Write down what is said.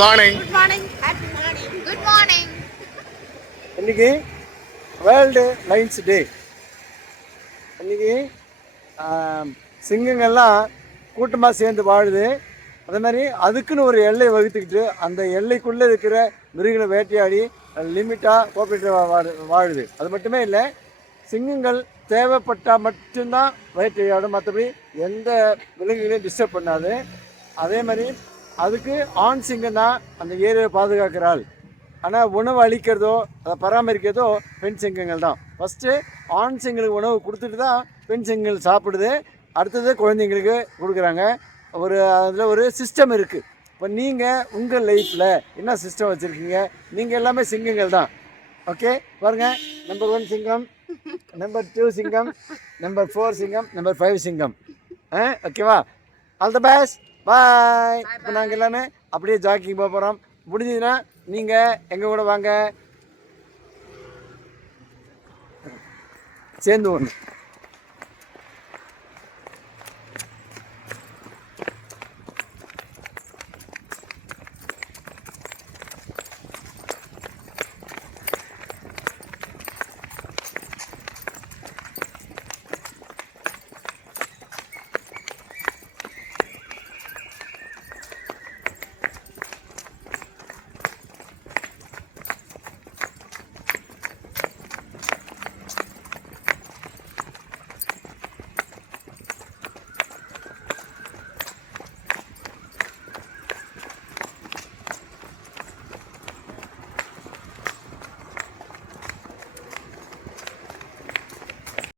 Morning. Good morning. Happy morning. Good morning. இன்னைக்கு world lines டே. இன்னைக்கு சிங்கங்கள்லாம் கூட்டமாக சேர்ந்து வாழுது. அதே மாதிரி அதுக்குன்னு ஒரு எல்லை வகுத்துக்கிட்டு அந்த எல்லைக்குள்ளே இருக்கிற மிருகங்களை வேட்டையாடி லிமிட்டாக கோஆப்ரேட்டிவ் வாழுது. அது மட்டுமே இல்லை, சிங்கங்கள் தேவைப்பட்டால் மட்டும்தான் வேட்டையாடும், மற்றபடி எந்த விலங்குகளையும் டிஸ்டர்ப் பண்ணாது. அதே மாதிரி அதுக்கு ஆண் சிங்கம் தான் அந்த ஏரியாவை பாதுகாக்கிறாள். ஆனால் உணவு அளிக்கிறதோ அதை பராமரிக்கிறதோ பெண் சிங்கங்கள் தான். ஃபஸ்ட்டு ஆண் சிங்கங்களுக்கு உணவு கொடுத்துட்டு தான் பெண் சிங்கங்கள் சாப்பிடுது. அடுத்தது குழந்தைங்களுக்கு கொடுக்குறாங்க. அதில் ஒரு சிஸ்டம் இருக்குது. இப்போ நீங்கள் உங்கள் லைஃப்பில் என்ன சிஸ்டம் வச்சுருக்கீங்க? நீங்கள் எல்லாமே சிங்கங்கள் தான். ஓகே, பாருங்கள், நம்பர் 1 சிங்கம், நம்பர் 2 சிங்கம், நம்பர் 4 சிங்கம், நம்பர் 5 சிங்கம். ஓகேவா? ஆல் த பெஸ்ட், பாய். இப்போ நாங்கள் எல்லாமே அப்படியே ஜாக்கிங் போக போகிறோம். முடிஞ்சதுன்னா நீங்கள் எங்கள் கூட வாங்க, சேர்ந்து ஒன்று.